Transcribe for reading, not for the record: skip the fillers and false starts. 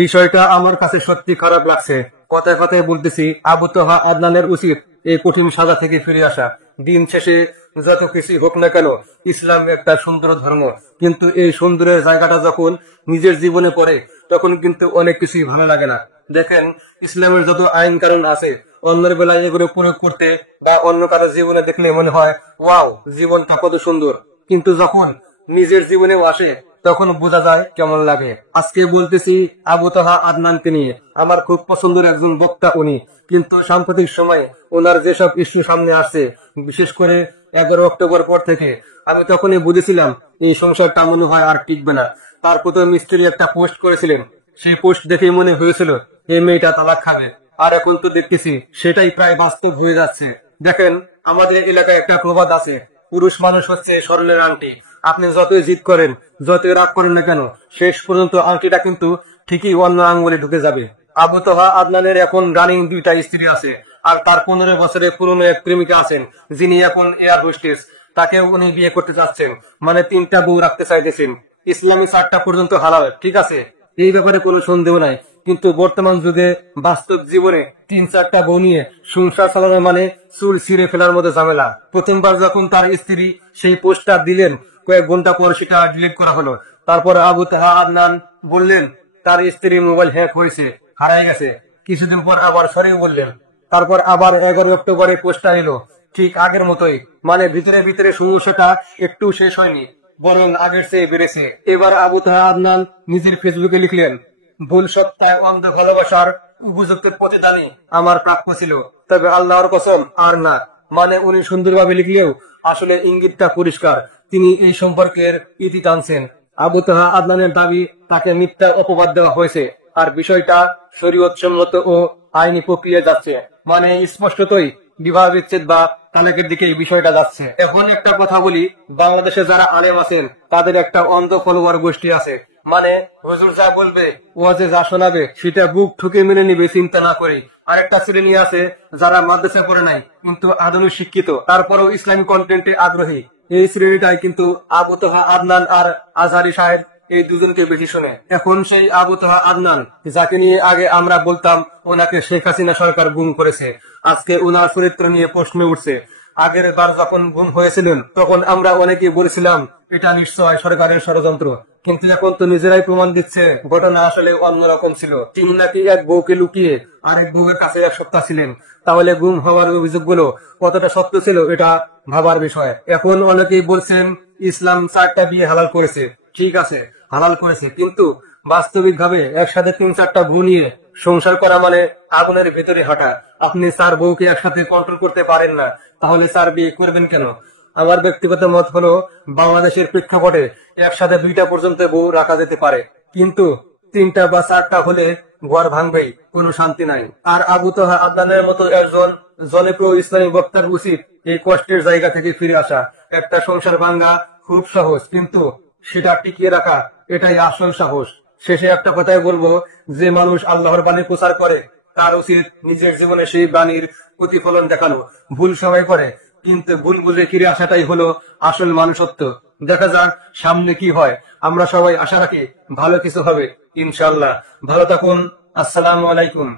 বিষয়টা আমার কাছে সত্যি খারাপ লাগছে। কথায় কথায় বলতেছি, আবু তোহা আদনানের উচিত এই কঠিন সাজা থেকে ফিরে আসা। দিন শেষে যত কিছু হোক না কেন, ইসলাম একটা সুন্দর ধর্ম, কিন্তু এই সুন্দরের জায়গাটা যখন নিজের জীবনে পড়ে তখন কিন্তু অনেক কিছুই ভালো লাগে না। দেখেন, ইসলামের যত আইন কানুন আছে, অন্যের বেলায় এগুলো প্রয়োগ করতে বা অন্য কারো জীবনে দেখলে মনে হয় ওয়াও, জীবনটা কত সুন্দর, কিন্তু যখন নিজের জীবনেও আসে তখন বোঝা যায় কেমন লাগে। আজকে বলতেছি আবু তাহা আদনানকে নিয়ে। আমার খুব পছন্দের একজন বক্তা উনি, কিন্তু সাম্প্রতিক সময়ে ওনার যেসব ইস্যু সামনে আসছে, বিশেষ করে 11 অক্টোবর পর থেকে, আমি তখনই বুঝেছিলাম এই সংসারটা মনে হয় আর টিকবে না। তার প্রথম স্ত্রী একটা পোস্ট করেছিলেন, সেই পোস্ট দেখেই মনে হয়েছিল এই মেয়েটা তালাক খাবে, আর এখন তো দেখতেছি সেটাই প্রায় বাস্তব হয়ে যাচ্ছে। দেখেন, আমাদের এলাকায় একটা প্রবাদ আছে, পুরুষ মানুষ হচ্ছে স্বর্ণের আংটি। আপনি যতই জিদ করেন, যতই রাগ করেন না কেন, শেষ পর্যন্ত আংটিটা কিন্তু ঠিকই অন্য আঙ্গুলে ঢুকে যাবে। আবু তোহা আদনানের এখন রানিং 2টা স্ত্রী আছে, আর তার 15 বছরের পুরনো এক প্রেমিকা আছেন, যিনি এখন এয়ার হোস্টেস। তাকেও উনি বিয়ে করতে চাচ্ছেন, মানে 3টা বউ রাখতে চাইতেছেন। ইসলামী 4টা পর্যন্ত হালাল, ঠিক আছে, এই ব্যাপারে কোনো সন্দেহ নাই। কিন্তু বর্তমান যুগে বাস্তব জীবনে 3-4টা বউ নিয়ে সংসার চালানো মানে চুল ছিঁড়ে ফেলার মতো ঝামেলা। প্রথমবার যখন তার স্ত্রী সেই পোস্টটা দিলেন, কয়েক ঘন্টা পর সেটা ডিলিট করা হলো। তারপর আবু তাহা আদনান বললেন তার স্ত্রীর মোবাইল হ্যাক হয়েছে, হারাই গেছে। কিছুদিন পর আবার সরি বললেন। তারপর আবার 11 অক্টোবরে পোস্টটা এলো, ঠিক আগের মতোই, মানে ভিতরে ভিতরে সমস্যাটা একটু শেষ হয়নি, বরং আগের চেয়ে বেড়েছে। এবার আবু তাহা আদনান নিজের ফেসবুকে লিখলেন, ভুল সত্তায় অন্ধ ভালোবাসার উপযুক্ত প্রতিদানই আমার প্রাপ্য ছিল, তবে আল্লাহর কসম আর না। মানে উনি সুন্দরভাবে লিখলেও আসলে ইঙ্গিতটা পরিষ্কার, তিনি এই সম্পর্কের ইতি টানছেন। আবু তাহা আদনানের দাবি তাকে মিথ্যা অপবাদ দেওয়া হয়েছে, আর বিষয়টা শরীয়ত সম্মত ও আইনি প্রক্রিয়া যাচ্ছে, মানে স্পষ্টতই বিবাহ বিচ্ছেদ বা তালাকের দিকে এই বিষয়টা যাচ্ছে। এখন একটা কথা বলি, বাংলাদেশে যারা আলেম আছেন তাদের একটা অন্ধ ফলোয়ার গোষ্ঠী আছে, মানে হুজুর যা বলবে, ওয়াজে যা শোনাবে সেটা বুক ঠুকে মেনে নিবে চিন্তা না করে। আরেকটা শ্রেণী আছে যারা মাদ্রাসায় পড়ে নাই কিন্তু আধুনিক শিক্ষিত, তারপরেও ইসলামিক কন্টেন্টে আগ্রহী। এই শ্রেণীটাই কিন্তু আবু তোহা আদনান আর আজহারি সাহেব এই দুজনকে বেশি শোনে। এখন সেই আবু তোহা আদনান, যাকে নিয়ে আগে আমরা বলতাম ওনাকে শেখ হাসিনা সরকার গুম করেছে, আজকে ওনার চরিত্র নিয়ে প্রশ্ন উঠছে। আগের বার যখন গুম হয়েছিলেন তখন আমরা অনেকেই বলেছিলাম এটা নিশ্চয় সরকারের ষড়যন্ত্র, কিন্তু এখন তো নিজেরাই প্রমাণ দিচ্ছে ঘটনা আসলে অন্যরকম ছিল। তিনি নাকি এক বউকে লুকিয়ে আরেক বউয়ের কাছে 1 সপ্তাহ ছিলেন। তাহলে গুম হওয়ার অভিযোগগুলো কতটা সত্য ছিল এটা ভাবার বিষয়। এখন অনেকেই বলছেন ইসলাম 4টা বিয়ে হালাল করেছে, ঠিক আছে, হালাল করেছে, কিন্তু বাস্তবিক ভাবে একসাথে 3-4টা বউ নিয়ে সংসার করা মানে আগুনের ভিতরে হাঁটা। আপনি 4 বউকে একসাথে কন্ট্রোল করতে পারেন না, তাহলে 4 বিয়ে করবেন কেন? আমার ব্যক্তিগত মত হলো, বাংলাদেশের প্রেক্ষাপটে একসাথে 2টা পর্যন্ত বউ রাখা যেতে পারে, কিন্তু 3টা বা 4টা হলে ঘর ভাঙবেই, কোনো শান্তি নাই। আর আবু তোহা আদনানের মতো একজন জনপ্রিয় ইসলামী বক্তার উচিত এই কষ্টের জায়গা থেকে ফিরে আসা। একটা সংসার ভাঙা খুব সহজ, কিন্তু সেটা টিকিয়ে রাখা এটাই আসল সাহস। শেষে একটা কথাই বলবো, যে মানুষ আল্লাহর বাণী প্রচার করে তার উচিত নিজের জীবনে সেই বাণীর প্রতিফলন দেখানো। ভুল সবাই করে, কিন্তু ভুল বুঝে ফিরে আসাটাই হলো আসল মানুষত্ব। দেখা যাক সামনে কি হয়। আমরা সবাই আশা রাখি ভালো কিছু হবে ইনশাআল্লাহ। ভালো থাকুন। আসসালামু আলাইকুম।